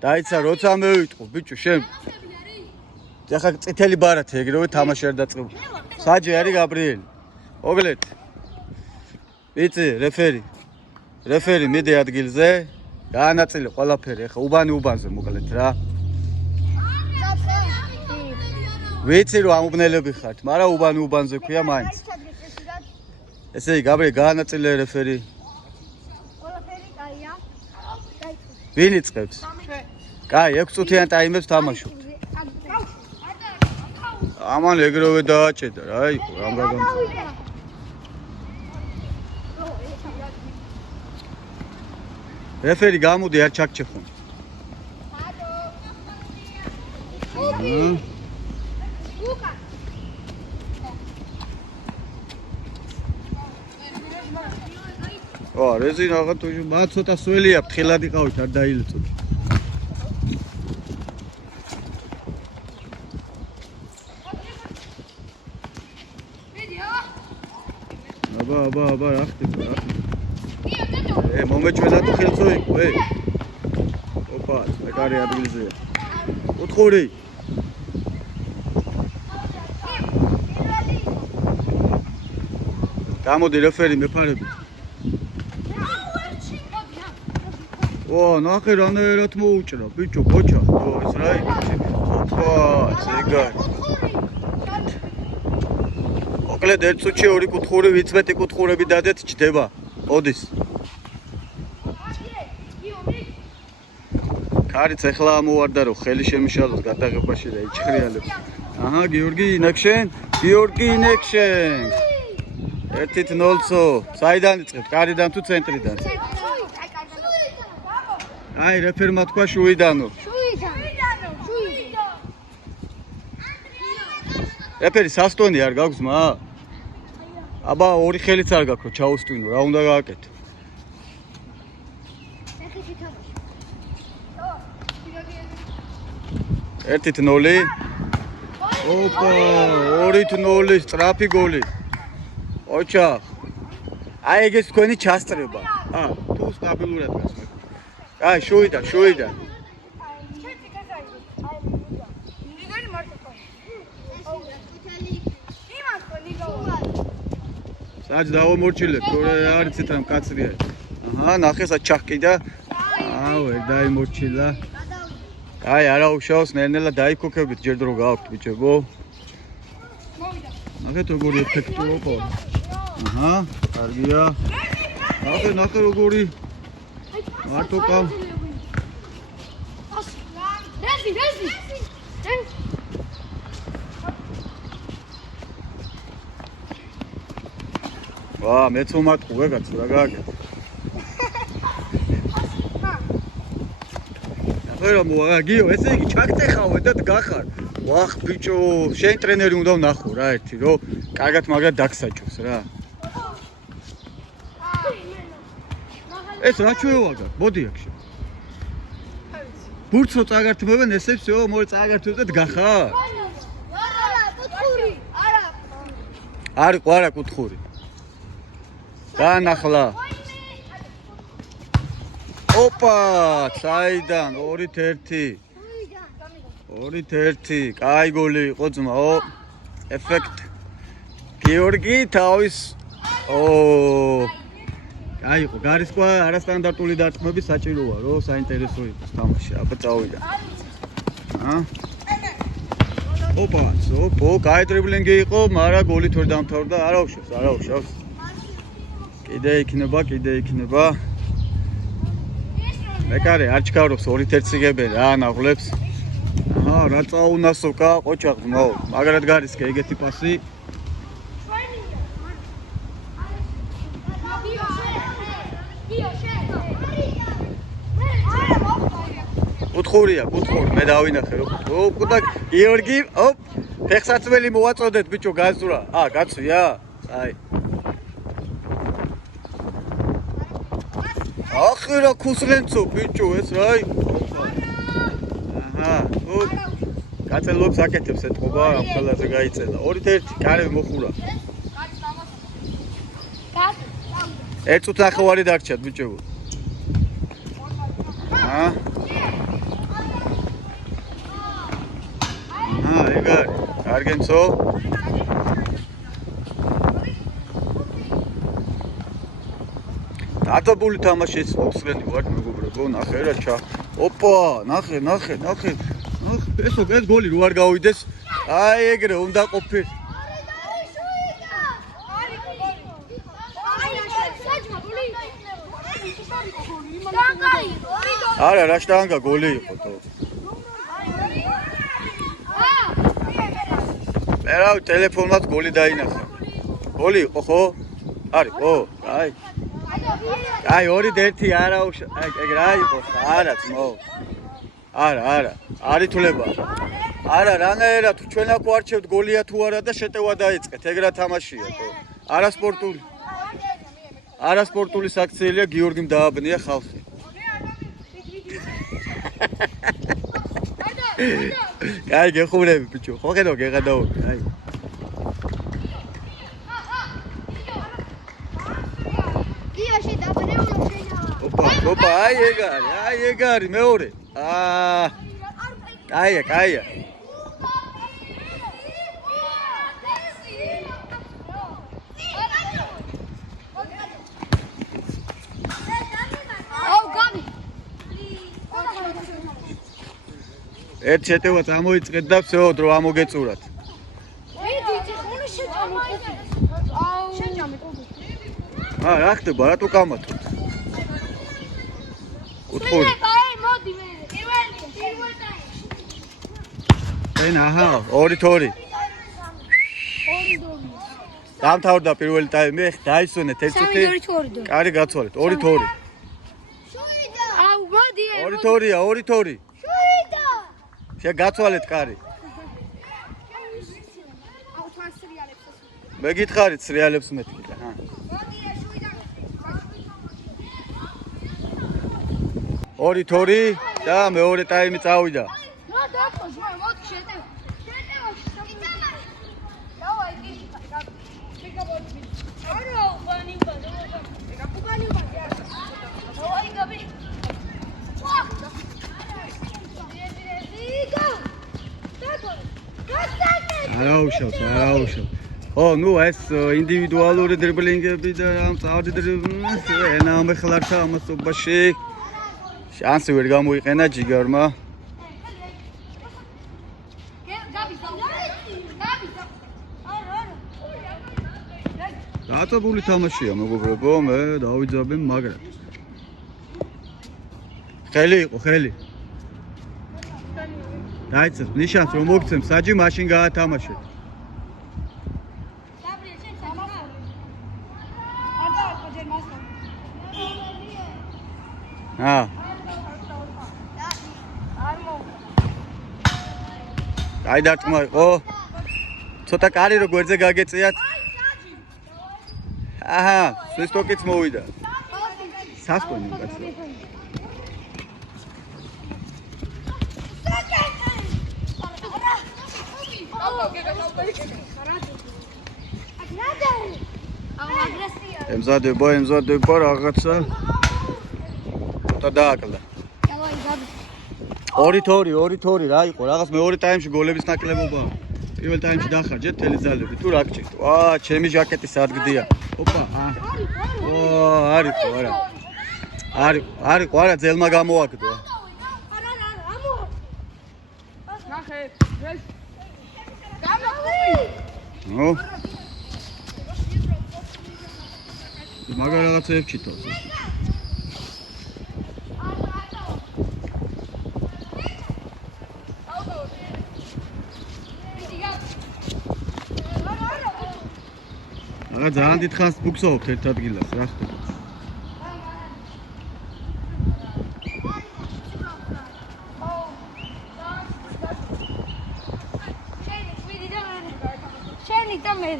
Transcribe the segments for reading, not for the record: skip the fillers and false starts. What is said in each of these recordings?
დაიცა როცა მევიტყო ბიჭო შენ ეხლა წითელი ბარათი ეგრევე თამაში არ დაწყებ საჯი არის გაბრიელი მოგლეთ იცი რეფერი მიდი ადგილზე გაანაწილე ყველაფერი ეხლა უბანზე მოგლეთ რა ვიცი რომ ამუბნელები ხართ მაგრამ უბანზე ქვია მაინც ესე იგი გაბრიელი გაანაწილე რეფერი ყველაფერი კაია ვინ იწყებს კაი 6 წუთიან ტაიმებს თამაშობთ ამან ეგრევე დააჭედა რა იყო რამ გაგამწია რეფერი გამოდი არ ჩაქჩეხონ რეზი რაღაც მა ცოტა სველია ფრთხილად იყავით არ დაილოცოთ აბა რა ხდება მომეჩვენა თუ ხელწო იყო ოპა მეკარი ადგილზეა უთხური გამოდი რეფერი მეფარები ნახე რანაირად მოუჭრა ბიჭო გოჩა ეს რა იყო ოპა ზეგარი მოკლედ ერთ წუთში ორი კუთხური ვიწმეტი კუთხურები დადეთ ჩდება ოდის კარიც ეხლა ამოვარდა რომ ხელი შემიშალოს გადაღებაში და იჩხრიალებს აჰა გიორგი ინექშენ 1-0 საიდან იწყებთ კარიდან თუ ცენტრიდან აი რეფერმა თქვა შუიდანო რეფერი სასტონი არ გაქვს მა აბა ორი ხელიც არ გაქვს რომ ჩაუსტვინო რა უნდა გააკეთო 1-0 ოპა 2-0 სწრაფი გოლი ოჩა აი ეგეც თქვენი ჩასწრება თუ სტაბილურად გასმე აი შუიდან საჯ დავამორჩილებ თორე არ იცით რამ კაცრია აჰა ნახეს აჩახკიდა ვერ დაიმორჩილა აი არა უშავს ნელ-ნელა დაიქოქებით ჯერ დრო გააქვთ ბიჭებო ნახეთ როგორი ეფექტია ოპა აჰა კარგია ნახე როგორი მარტო კამ რეზი მეც უმატყუ ვეგაც რა გააკეთე გიო ესე იგი ჩაგწეხავე და გახარ ვახ ბიჭო შენ ტრენერი უნდა ვნახო რა ერთი რომ კარგად მაგრად დაგსაჭოს რა ეს რა ჩვევაგა მოდი აქ შე ბურცო წაგართმევენ ესე всё მოი წაგართვეთ გახარ კუთხური არა კუთხური განახლა ოპა საიდან 2-1 კაი გოლი იყო ძმაო ეფექტ გიორგი თავის კაი იყო გარისკვა არასტანდარტული დარტყმები საჭიროა რომ საინტერესო იყოს თამაში აბა წავიდა ოპა კაი დრიბლინგი იყო მაგრამ გოლით ვერ დამთავრდა არა უშავს კიდე იქნება მეკარე არ ჩქარობს 2-1 იღებენ რა ნაღვლებს რა წაუნასოკა ყოჭა ძმაო მაგრად გარისკე ეგეთი პასი კუთხური მე დავინახე რომ კუდა გიორგი ფეხსაცმელი მოვაწოდეთ ბიჭო გაზურა გაცვია აი ახი რა ქუსლენცო ბიჭო ეს რა იყო გაწელვებს აკეთებს ეთყობა ამ ხელაზე გაიწელა 2-1 კარი მოხურა ერთ წუთნახევარი დარჩათ ბიჭო მაგარი. კარგენცო. დაწებული თამაში ეს 4 წელი ვარ მეგობრებო, ნახე რა ჩა. ოპა, ნახე. ესო ეს გოლი რო არ გავიდეს. აი ეგრე უნდა ყოფილ. არა, რა შტანგა გოლი იყო თო. მე რა ტელეფონმაც გოლი დაინახა. გოლი იყო ხო? არის, ხო? აი. აი 2-1 არა ეგ რა იყო? არა ძმო. არა. არითვლება. არა, რანაირად ჩვენ აქ ვარჩევთ გოლია თუ არა და შეტევა დაიწყეთ. ეგ რა თამაშია თო. არასპორტული საქციელია გიორგიმ დააბნია ხალხი. აი გეხურები ბიჭო, ხო ხედავ გეღადაო, აი. გიაში დაბრეულო შენა. ოპა, აი ეგ არის მეორე. კაია. ერთ შეტევა წამოიწყეთ და всё დრო ამოგეწურათ. რა ხდება, რატო კამათობთ? კუთხური. ენა, აჰა, 2-2. დამთავრდა პირველი ტაიმი, დაისვენეთ 1 წუთი. კარი გაცვალეთ, 2-2. აუ, მოდი. 2-2. გაცვალეთ კარი. მე გითხარით სრიალებს მეთქი და ჰა. 2-2 და მეორე ტაიმი წავიდა. არაუშავს. ო, ნუ ეს ინდივიდუალური დრიბლინგები და ამ წავდი ენა ამეხლართა ამასობაში შანსი ვერ გამოიყენა ჯიგარმა. დაწებული თამაშია მეგობრებო, მე დავიძაბე მაგრად. ხელი იყო. დაიცეს ნიშანს რომ მოგცემ საჯი მაშინ გაათამაშეთ. აი დარტყმა იყო. ცოტა კარი რო გვერდზე გაგეწიათ. აჰა, სვისტოკიც მოვიდა. სასტონი კაცო. ემზადება რაღაცა. და დააკლა. 2-2 რა იყო? რაღაც მეორე ტაიმში გოლების ნაკლებობა. პირველ ტაიმში დახარჯეთ თელი ძალები. თუ რა გჭირთ? ჩემი ჟაკეტი სადგდია. ოპა, არისო, არა. არისო, არა, ძელმა გამოაგდო. ნახე, ეს. ნუ. მაგარ რაღაცებს ჩიტავს. რა ძალიან დიდხანს ბუქსოვთ ერთ ადგილას, რა ხდება? შენი და მე.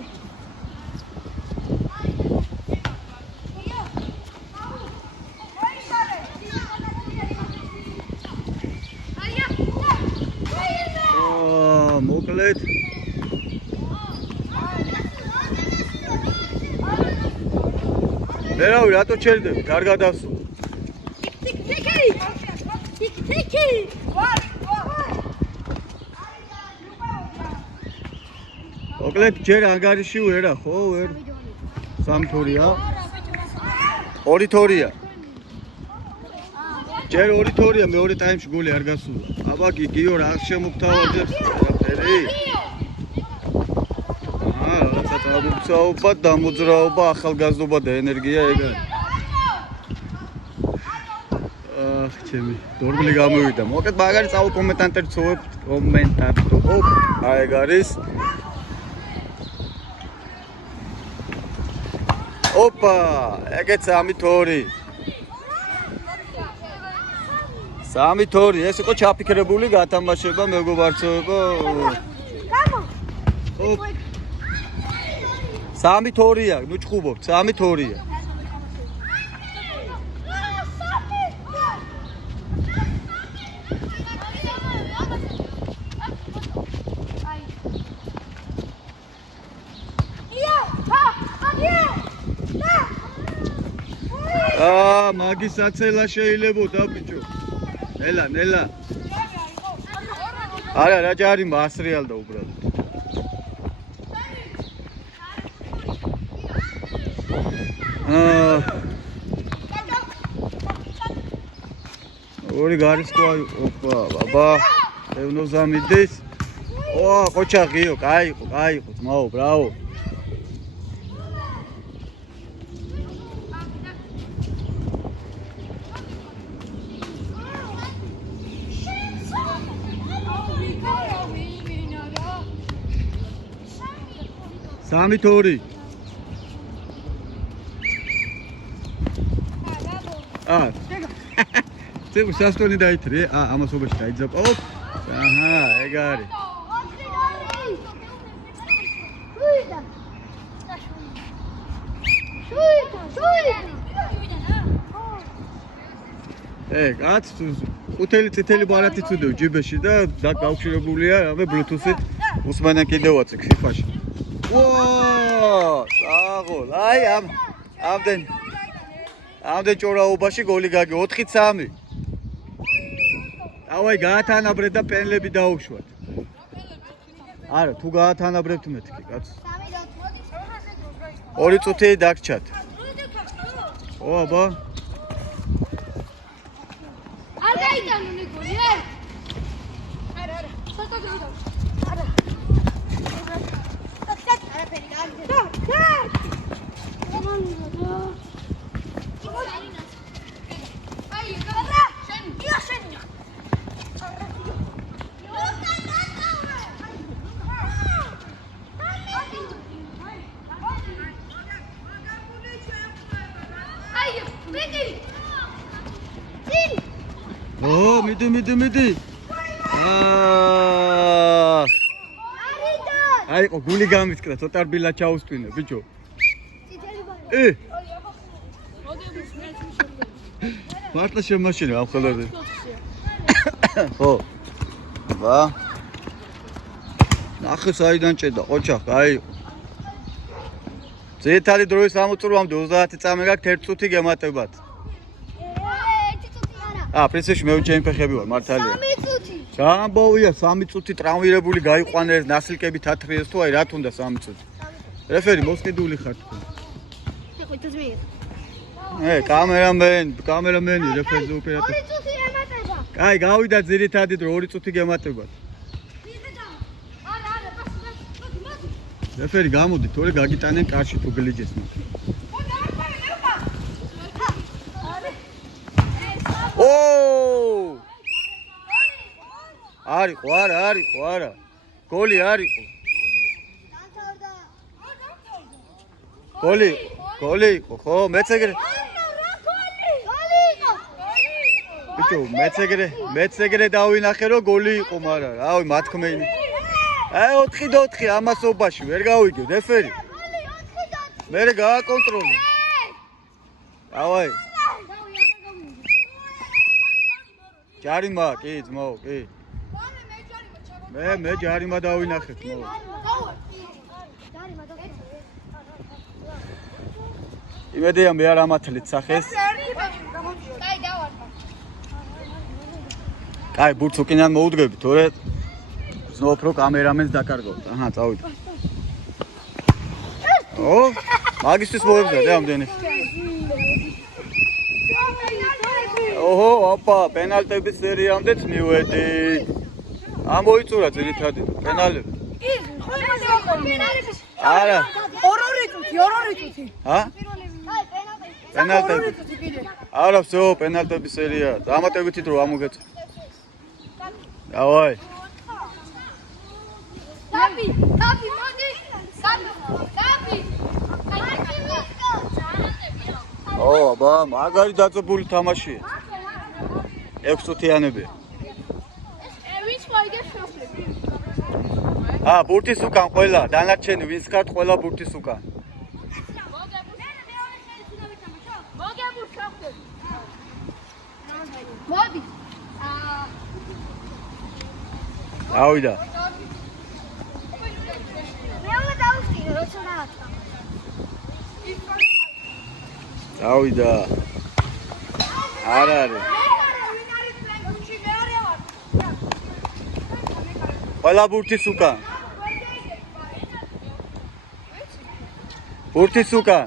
მოკლედ ვერავი რატო ჩერდები? კარგად დასულ. ტიკ-ტიკი. მოკლედ ჯერ ანგარიში ვერა ხო ვერ 3 თორია 2 თორია ჯერ 2 თორია მეორე ტაიმში გოლი არ გასულა აბა გიო რა შემოგთავაზებს არაფერი რაღაცა წამოწაობა დამოძრაობა ახალგაზრდობა და ენერგია ეგ არის ჩემი დორბლი გამოვიდა მოკეთ მაგარი წავალ კომენტატორებს აი ეგ არის ოპა ეგეც 3 თორი 3 თორი ეს იყო ჩაფიქრებული გათამაშება მეგობარცოებო ოპ 3 თორია ნუ ჭუბობთ 3 თორია მაგის აცელა შეიძლებოდა ბიჭო ნელა არა რა ჯარი მასრიალდა უბრალოდ ორი გარისკო ოპა ბაბა ევნოზამიდეს ყოჩა ღიო კაი ძმაო ბრავო სამი თორი ცეგუ სასტონი დაითრე ამასობაში დაიძაბა აჰა ეგ არის კაც ყუთელი წითელი ბარათი წუდევ ჯიბეში და გაუშვირებულია რამე ბლუთუსით უსმენა კიდევაც იქ FIFA-ში საღოლ აი ამდენ ჭორაობაში გოლი გაგი 4-3 დავაი გაათანაბრეთ და პენლები დაუშვათ არა თუ გაათანაბრებთ მეთქი კაც 2 წუთი დაგჭათ აბა არ გაიტანო გოლი არა ცოტა გავიდა არა მიდი აიყო გული გამისკრა ცოტა რბილა ჩაუსტვინე ბიჭო მართლა შემაშინე ამ ხელაზე ხო ვა ნახე საიდან ჭედა ყოჩახ აიყო ძირითადი დროის ამოწურვამდე 30 წამი გაქვთ 1 წუთი გემატებათ პრინციპში მე ჩემი ფეხები ვარ მართალია 3 წუთი ჩამბოვია 3 წუთი ტრავმირებული გაიყვანეს ნასილკები თათრიეს თუ აი რა თუნდა 3 წუთი რეფერი მოსყიდული ხარ თქვენ კამერამენი რეფერზე ოპერატორი 2 წუთი ემატება კაი გავიდა ძირითადი დრო 2 წუთი გემატებათ რეფერი გამოდი თორე გაგიტანენ კარში თუ გლიჯეს არიყო არა გოლი არიყო გოლი იყო ხო მეცეგრე ბიჭო მეცეგრე დავინახე რომ გოლი იყო მაგრამ რავი მათქმენი აი 4-4 ამასობაში ვერ გავიგე რეფერი მე გააკონტროლე რავი ჯარიმა კი ძმაო კი მე ჯარიმა დავინახე ძმაო იმედია მე არ ამათლით სახეს კაი ბურთს უკინან მოუდგები თორე ზნოფრო კამერამენს დაკარგავთ აჰა წავიდა ო მაგისტრის მოებზა და ამდენი ოჰო ოპა პენალტების სერიამდეც მივედი ამოიწურა ძირითადი პენალტები არა ორ-ორი წუთი ა პენალტები არა всё პენალტების სერია დამატებითი დრო ამოგეწ დავაი დაბი მოდი დაბი ო აბა მაგარი დაწებული თამაშია 6 წუთიანები ვინც მოიგებს შოხლები ბურთის უკან ყველა დანარჩენი ვინც ხართ ყველა ბურთის უკან მოდი ავიდა მეორე დაუსტირო როცა რაღაცა ავიდა არ არის ყველა ბურთის უკან ბურთის უკან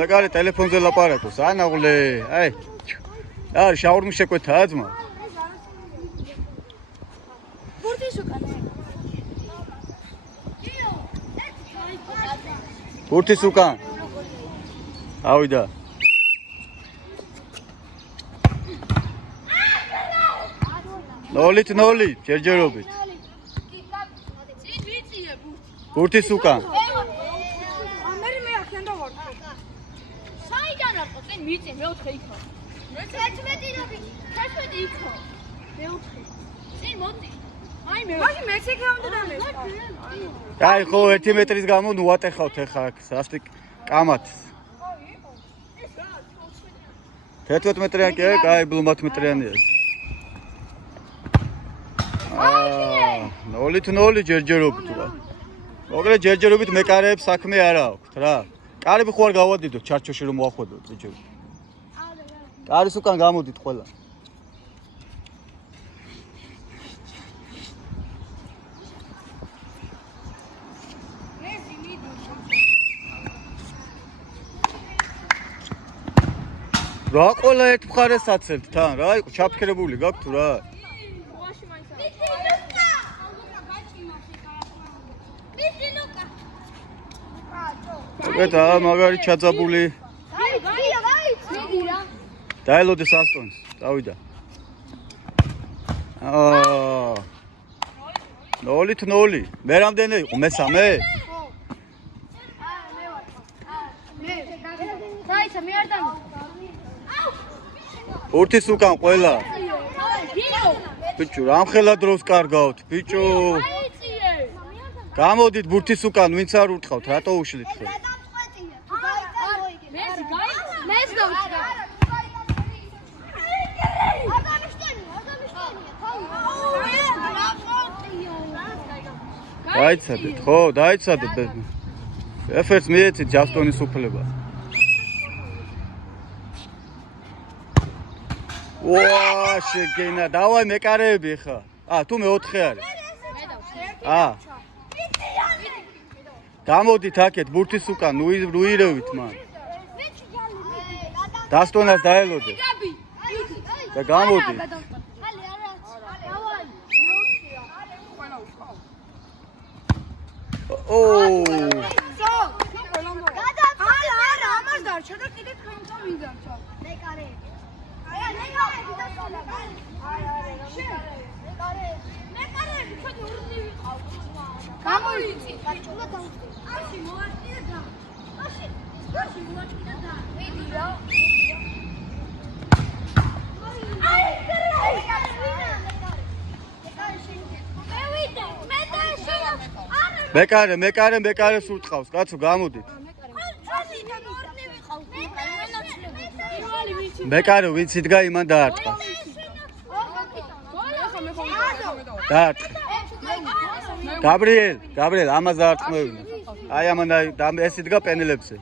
მეკარე ტელეფონზე ლაპარაკობს ანაღლე აი არ შაურმი შეკვეთა ძმა ბურთის უკან ბურთის უკან ავიდა ნოლით ჯერჯერობით ბურთის უკან მე ახლა დავარ საიდან არყო წინ მიწი მეოთხე იქო 11 იქო მეოთხე წინ მოდი აი მე მაშინ მეცი გამდე დამეყვა აი ხო 1 მეტრის გამო ნუ ვატეხავთ ახლა აქ სასტიკ კამათს 11 მეტრიანი კი არა კაი 12 მეტრიანია ნოლით ჯერჯერობით რა მოგლე ჯერჯერობით მეკარეებს საქმე არა აქვს რა კარები ხო არ გავადიდოთ ჩარჩოში რომ მოახვედოთ ბიჭო კარის უკან გამოდით ყველა რა ყველა ერთ მხარეს აცებთ თან რა იყო ჩაფიქრებული გაქვთ თუ რა ეტა მაგარი ჩაძაბული დაელოდე სასტონს დავიდა ნოლით მე რამდენი იყო მესამე დაიცა მე არ დამო ბურთის უკან ყველა ბიჭო რამხელა დროს კარგავთ ბიჭო გამოდით ბურთის უკან ვინც არ ურტყავთ რატო უშლით ხო მეც დავჭრა დაიცადეთ ხო დაიცადეთ ეფერს მიეცით ჯასტონის უფლება ვა შეგენა დავაი მეკარეები ხა თუ მეოთხე არის გამოდით აქეთ ბურთის უკან ნუ ირევით მან დასტონას დაელოდე და გამოდი არა ამას დარჩა და კიდე თქვენთან ვიდარჩა მეკარე გამოვიცი ბაჭულა დაუსტი ასი მოასწია და ასი მოასწია და მიდი რა მეკარე სულ ტყავს კაცო გამოდით მეკარე ვინც იდგა იმან დაარტყა გაბრიელ ამას დაარტყმევინა აი ამან ეს იდგა პენელებზე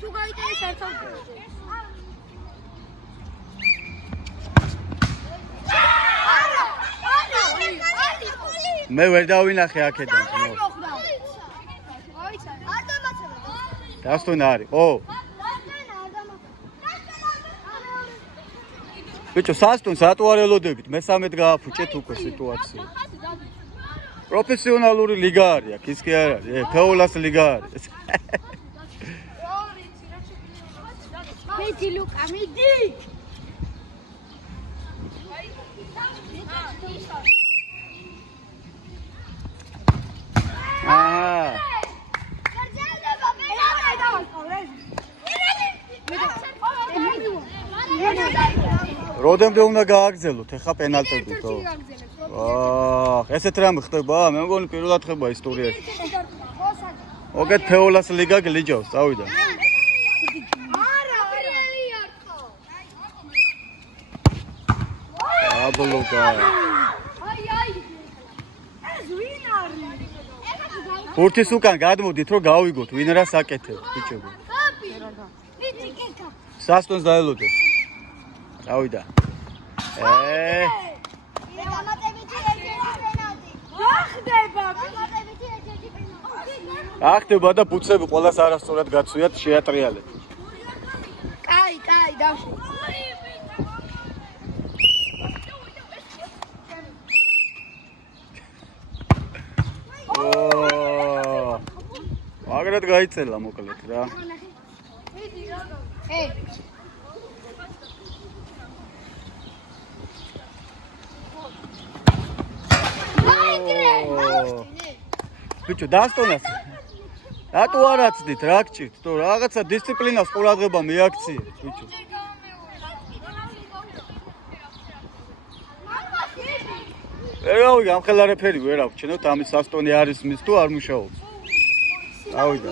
თუ გაიგეს ერთხელ მე ვერ დავინახე აქედან დასტონა არის, ხო? ბიჭო, სასტონს რატო არ ელოდებით? მე-13 გააფუჭეთ უკვე სიტუაცია. პროფესიონალური ლიგა არის აქ, ის კი არ არის, ფეოლას ლიგა არის. მიდი ლუკა, მიდი. აა როდემდე უნდა გააგრძელოთ ახლა პენალტები, ხო? ესეთ რამე ხდება? მე მგონი პირველად ხდება ისტორიაში. მოგეთ ფეოლას ლიგა გლიჯავს, წავიდა. აბლოკა. ფურთის უკან გადმოდით, რომ გავიგოთ, ვინ რას აკეთებს, ბიჭებო. სასტონს დაელოდეთ. წავიდა. ახდება და ბუცები ყველას არასწორად გაცვიათ, შეატრიალეთ. კაი, დავში. აგრეთ გაიწელა მოკლედ რა. ბიჭო, დასტონას. რატო არ აცდით, რა გჭირთ? თუ რაღაცა დისციპლინას ყურადღება მიაქციეთ, ბიჭო. ვერავი ამხელარებერი ვერ ავჩენოთ, ამის სასტონი არის მის თუ არ მუშაობს. წავიდა.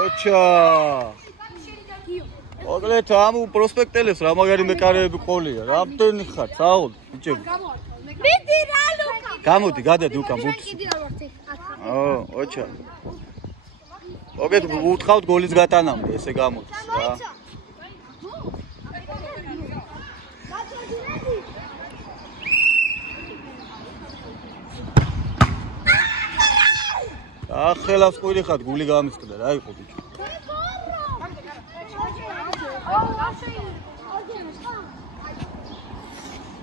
ოჩა. მოკლედ ამ პროსპექტელებს რა მაგარი მეკარეები ყოლია. რამდენი ხარ, საულ, ბიჭები? მიდი რა ლუკა. გამოდი, გადადი უკან ბუთს. ოჩა. მოგეთ უთხოვთ გოლის გატანამდე, ესე გამოდის რა. ახელავს ყვირი ხარ, გული გამისკდა რა იყო ბიჭო.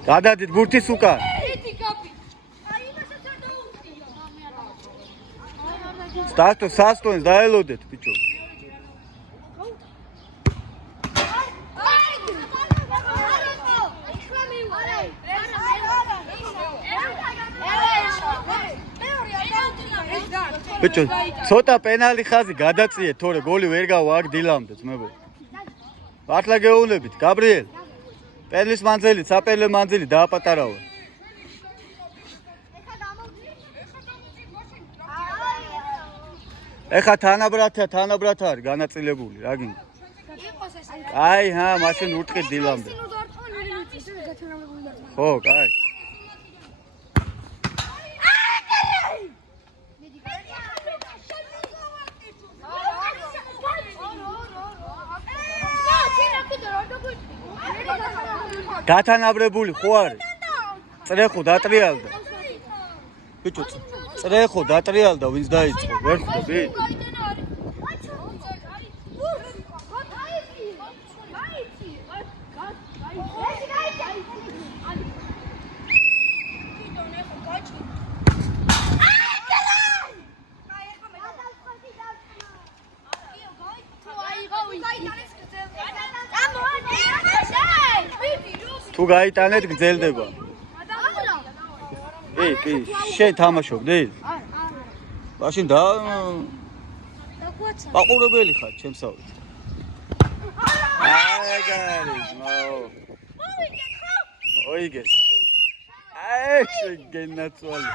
გადადით ბურთის უკან. სასტონს დაელოდეთ ბიჭო. ბიჭო, ცოტა პენალი ხაზი გადაწიეთ, თორე გოლი ვერ გავა აქ დილამდე, ძმებო. მართლა გეუბნებით, გაბრიელ. პენლის მანძილი, საპენლე მანძილი დააპატარავა. ეხა თანაბრად არის განაწილებული, რა გინდა? აი, მაშინ ურტყით დილამდე. ხო, კაი. გათანაბრებული ხო არის? წრეხო დატრიალდა. ბიჭო, წრეხო დატრიალდა, ვინც დაიწყო, ვერ ხვდები? თუ გაიტანეთ გძელდება. კი, შენ თამაშობდი? მაშინ აყურებელი ხარ ჩემსავით. მოიგეს. შეგენაცვალე.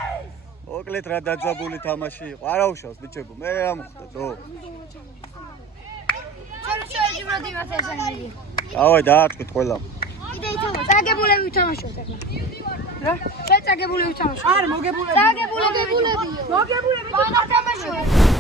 მოკლედ რა დაძაბული თამაში იყო. არ აუშავს ბიჭებო, მე რა მოხდა დო. დავაი დაარტყით ყველამ. წაგებულები ვითამაშოთ ახლა. რა? შენ წაგებულები ვითამაშოთ. არა, მოგებულები. წაგებულები. მოგებულები ვითამაშოთ.